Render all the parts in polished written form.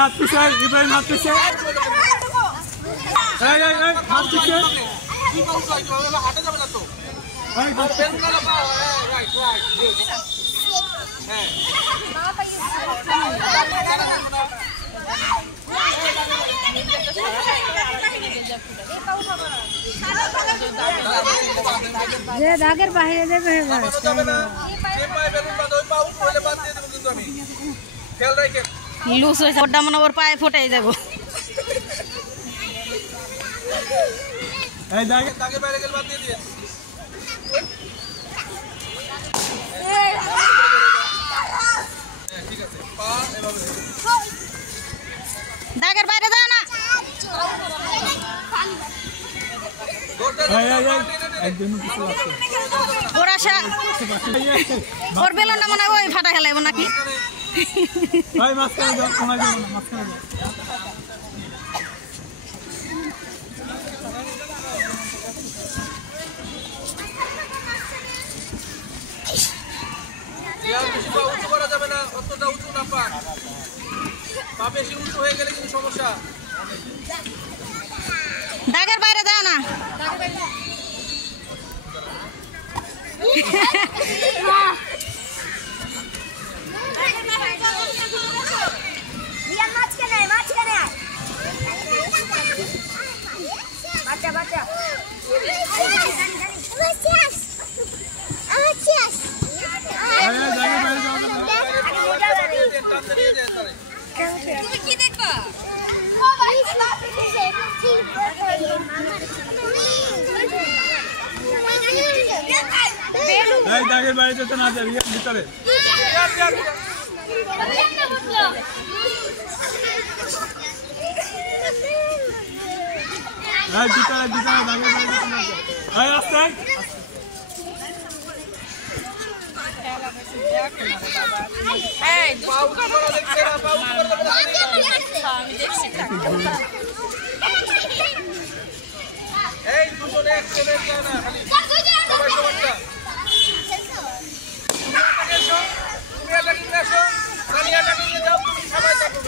হাত পিছে ইব্রাহিম হাত পিছে হাত পিছে হাঁটা যাবে না তো যে দাগের বাইরে যাবে লুজ হয়েছে ওটা মনে ওর পায়ে ফোটাই যাবো দাগের বাইরে যাও না ওর বেলুনটা মনে হয় ওই ফাটা খেলাইব নাকি উঁচু করা যাবে না অতটা উঁচু না পা বেশি উঁচু হয়ে গেলে কিন্তু সমস্যা দাগের বাইরে যাও না তুমি কি দেখবা দাগের বাড়িতে তো না যাবি ভিতরে ভিতরে ভিতরে দাগের বাড়িতে না যাবে আস্তে এই দুজনে একসাথে না খালি সবাই সবাইটা তুমি এটা কিনে আসো কানিয়াটা কিনে যাও তুমি সবাই যাবো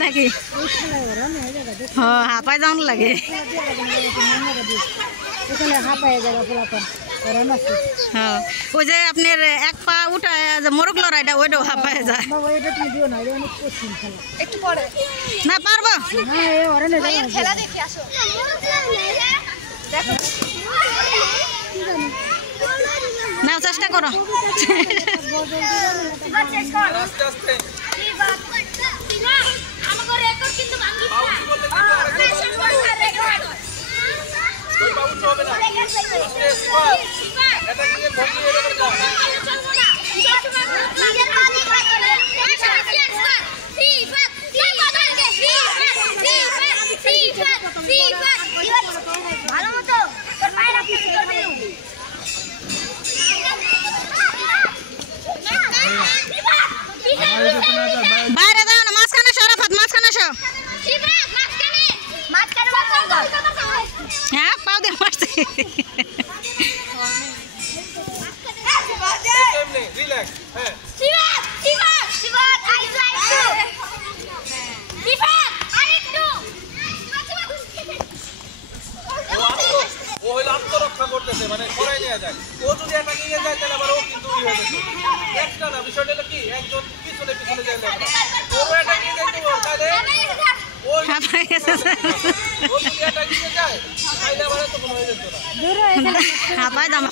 নাকি হাঁপাই যাও লাগে ওই যে আপনার এক পা উঠায় মোরগ লড়াইটা ওইটাও হাঁপায় যায় না পারবো না চেষ্টা করো বাইরে যাও না মাঝখানে শরাফত মাঝখানে সব হ্যাঁ পাও দিয়ে মারছে আত্মরক্ষা করতেছে মানে সরাই নিয়ে যায় ও যদি এটা নিয়ে যায় তাহলে আবার ও কিন্তু হয়ে যেত একটা না বিষয়টা হলো কি একজন পিছনে পিছনে যায় না ও এটা নিয়ে যাইতে বল তাহলে ও যদি এটা নিয়ে যায় তাহলে আবার তো কোনো হয়ে যেত না হাঁপায় দাম